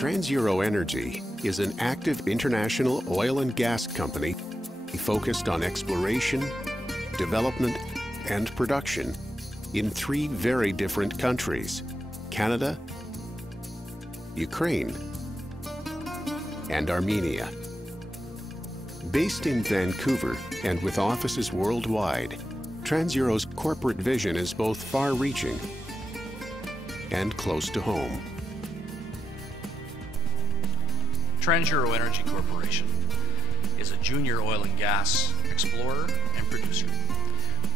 Transeuro Energy is an active international oil and gas company focused on exploration, development, and production in 3 very different countries: Canada, Ukraine, and Armenia. Based in Vancouver and with offices worldwide, Transeuro's corporate vision is both far-reaching and close to home. Transeuro Energy Corporation is a junior oil and gas explorer and producer.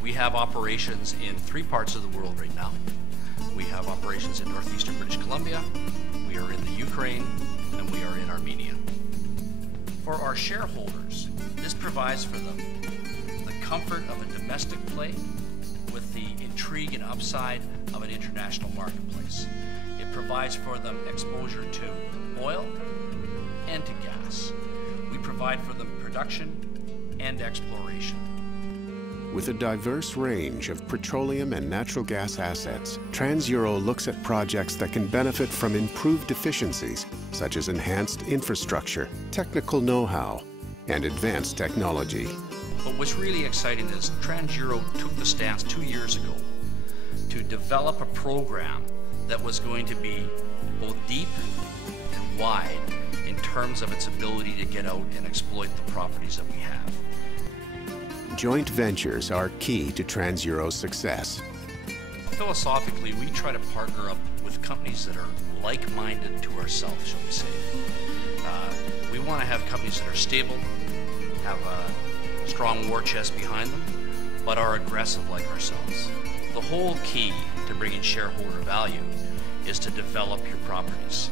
We have operations in 3 parts of the world right now. We have operations in northeastern British Columbia, we are in the Ukraine, and we are in Armenia. For our shareholders, this provides for them the comfort of a domestic play with the intrigue and upside of an international marketplace. It provides for them exposure to oil and to gas. We provide for them production and exploration. With a diverse range of petroleum and natural gas assets, Transeuro looks at projects that can benefit from improved efficiencies, such as enhanced infrastructure, technical know-how, and advanced technology. But what's really exciting is Transeuro took the stance 2 years ago to develop a program that was going to be both deep and wide in terms of its ability to get out and exploit the properties that we have. Joint ventures are key to Transeuro's success. Philosophically, we try to partner up with companies that are like-minded to ourselves, shall we say. We want to have companies that are stable, have a strong war chest behind them, but are aggressive like ourselves. The whole key to bringing shareholder value is to develop your properties.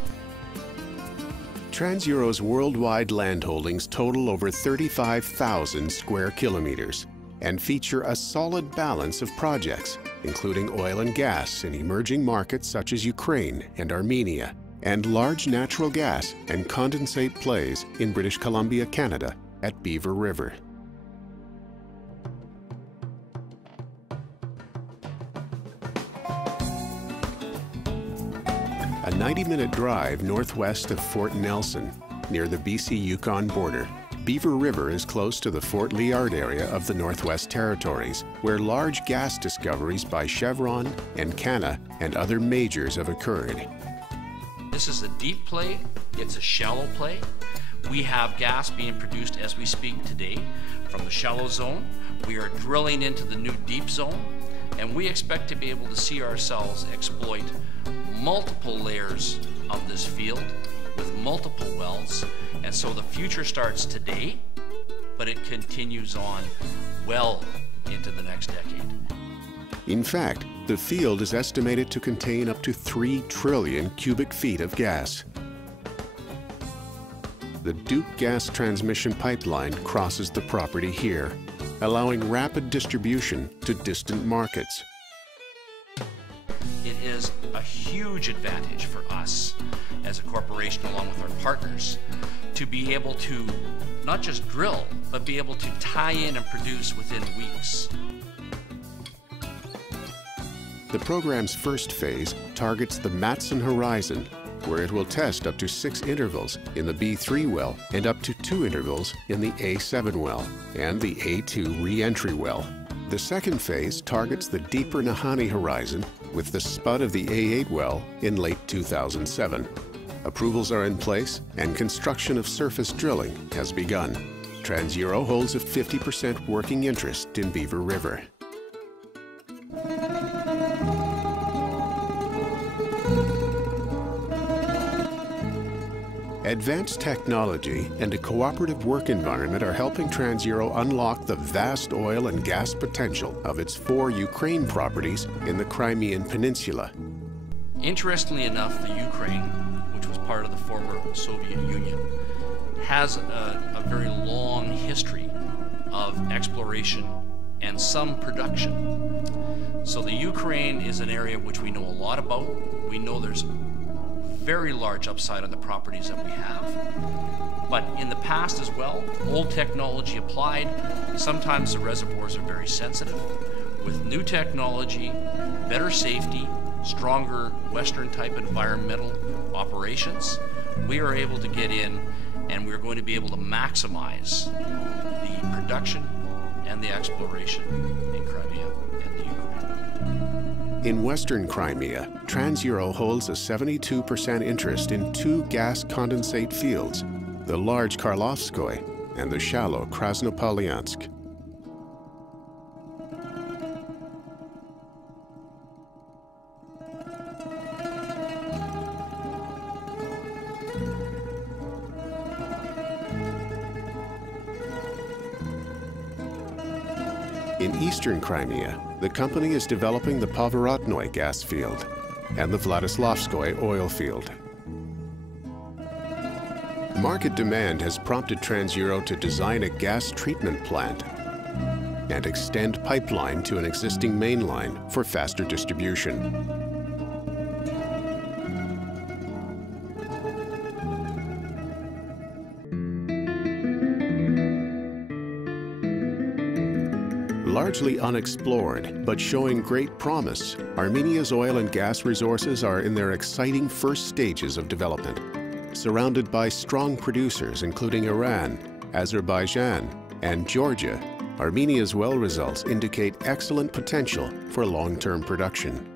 Transeuro's worldwide land holdings total over 35,000 square kilometers and feature a solid balance of projects, including oil and gas in emerging markets such as Ukraine and Armenia, and large natural gas and condensate plays in British Columbia, Canada, at Beaver River. A 90-minute drive northwest of Fort Nelson, near the BC-Yukon border, Beaver River is close to the Fort Liard area of the Northwest Territories, where large gas discoveries by Chevron, Encana, and other majors have occurred. This is a deep play, it's a shallow play. We have gas being produced as we speak today from the shallow zone. We are drilling into the new deep zone, and we expect to be able to see ourselves exploit multiple layers of this field with multiple wells. And so the future starts today, but it continues on well into the next decade. In fact, the field is estimated to contain up to 3 trillion cubic feet of gas. The Duke Gas Transmission Pipeline crosses the property here, allowing rapid distribution to distant markets. It is a huge advantage for us as a corporation, along with our partners, to be able to not just drill, but be able to tie in and produce within weeks. The program's first phase targets the Matson Horizon, where it will test up to 6 intervals in the B3 well and up to 2 intervals in the A7 well and the A2 re-entry well. The second phase targets the deeper Nahanni Horizon with the spud of the A8 well in late 2007. Approvals are in place and construction of surface drilling has begun. Transeuro holds a 50% working interest in Beaver River. Advanced technology and a cooperative work environment are helping Transeuro unlock the vast oil and gas potential of its 4 Ukraine properties in the Crimean Peninsula. Interestingly enough, the Ukraine, which was part of the former Soviet Union, has a very long history of exploration and some production. So the Ukraine is an area which we know a lot about. We know there's very large upside on the properties that we have. But in the past as well, old technology applied. Sometimes the reservoirs are very sensitive. With new technology, better safety, stronger Western type environmental operations, we are able to get in and we're going to be able to maximize the production and the exploration in Crimea and the Ukraine. In Western Crimea, Transeuro holds a 72% interest in two gas condensate fields, the large Karlovskoye and the shallow Krasnopolyansk. In eastern Crimea, the company is developing the Pavarotnoye gas field and the Vladislavskoye oil field. Market demand has prompted Transeuro to design a gas treatment plant and extend pipeline to an existing main line for faster distribution. Largely unexplored, but showing great promise, Armenia's oil and gas resources are in their exciting first stages of development. Surrounded by strong producers including Iran, Azerbaijan, and Georgia, Armenia's well results indicate excellent potential for long-term production.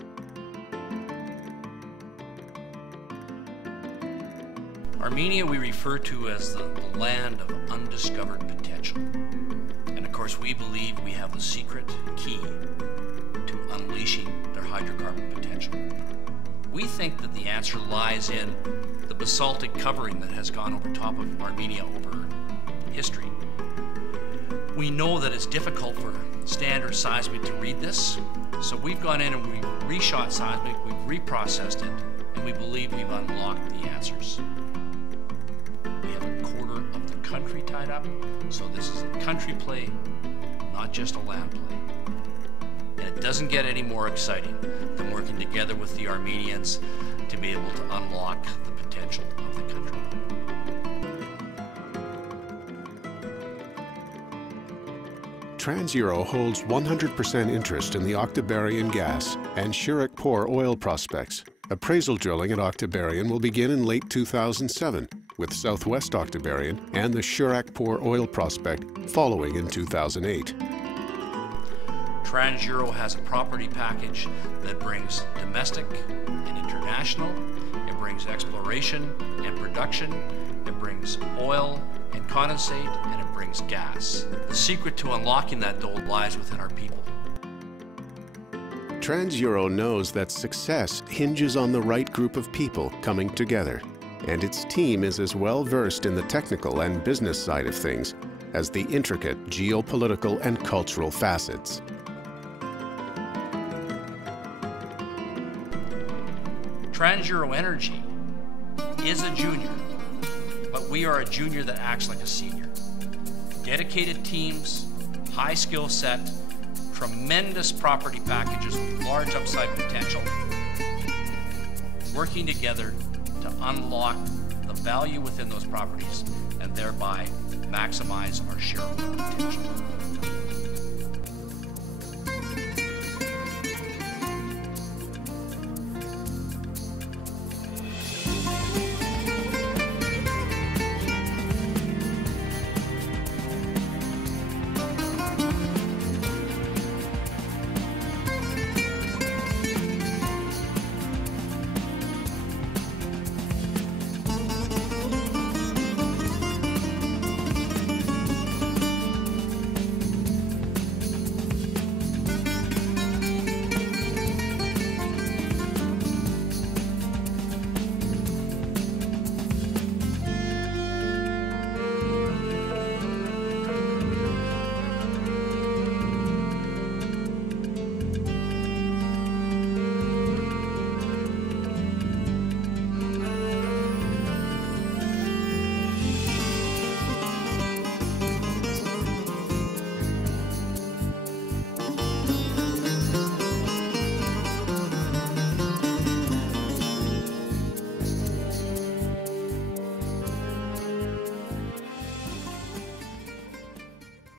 Armenia we refer to as the land of undiscovered potential. And of course, we believe we have the secret key to unleashing their hydrocarbon potential. We think that the answer lies in the basaltic covering that has gone over top of Armenia over history. We know that it's difficult for standard seismic to read this, so we've gone in and we've reshot seismic, we've reprocessed it, and we believe we've unlocked the answers. We have a quarter of the country tied up, so this is a country play, not just a land play. And it doesn't get any more exciting than working together with the Armenians to be able to unlock the potential of the country. Transeuro holds 100% interest in the Octoberian gas and Shirak-Por oil prospects. Appraisal drilling at Octoberian will begin in late 2007, with Southwest Octoberian and the Shirak-Por oil prospect following in 2008. Transeuro has a property package that brings domestic and international, it brings exploration and production, it brings oil and condensate, and it brings gas. The secret to unlocking that gold lies within our people. Transeuro knows that success hinges on the right group of people coming together, and its team is as well versed in the technical and business side of things as the intricate geopolitical and cultural facets. Transeuro Energy is a junior, but we are a junior that acts like a senior. Dedicated teams, high skill set, tremendous property packages with large upside potential, working together to unlock the value within those properties and thereby maximize our shareholder potential.